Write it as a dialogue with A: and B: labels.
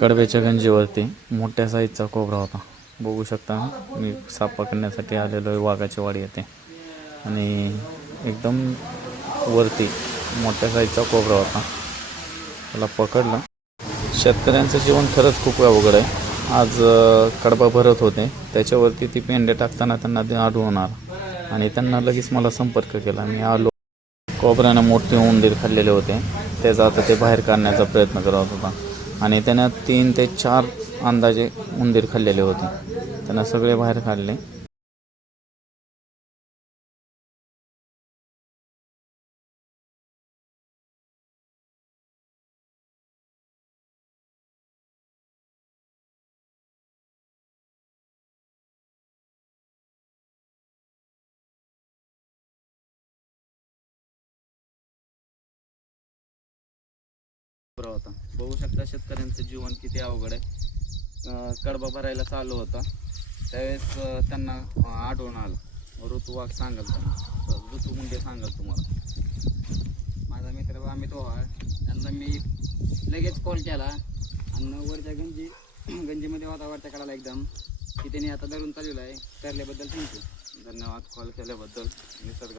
A: कडव्याच्या गंजीवरती मोठ्या साईजचा कोबरा होता. बघू शकता मी साप पकडण्यासाठी आलेलो आहे वाघाची वाडी येते. आणि एकदम वरती मोठ्या साईजचा कोबरा होता. त्याला पकडलं. शेतकऱ्यांचं जीवन खरंच खूप अवघड आहे. आज कडबा भरत होते. त्याच्यावरती ती पेंडे टाकताना त्यांना ते आढळून आलं. आणि त्यांना लगेच मला संपर्क केला. मी आलो. कोबऱ्यानं मोठे उंदीर खाल्लेले होते. त्याचा आता ते बाहेर काढण्याचा प्रयत्न करत होता. आणि त्यानं तीन ते चार अंदाजे उंदीर खाल्लेले होते. त्यानं सगळे बाहेर काढले. होता. बघू शकता शेतकऱ्यांचं जीवन किती अवघड आहे. कडबा भरायला चालू होता. त्यावेळेस त्यांना आढळून आलं. ऋतू वाघ सांगाल ऋतू मुंडे सांगाल तुम्हाला.
B: माझा मित्र अमित ओहाळ त्यांना मी लगेच कॉल केला. आणि वरच्या गंजी गंजीमध्ये होता वरच्या कडाला एकदम. की त्यांनी आता धरून चालवलं आहे करल्याबद्दल थँक्यू
A: धन्यवाद कॉल केल्याबद्दल. निसर्ग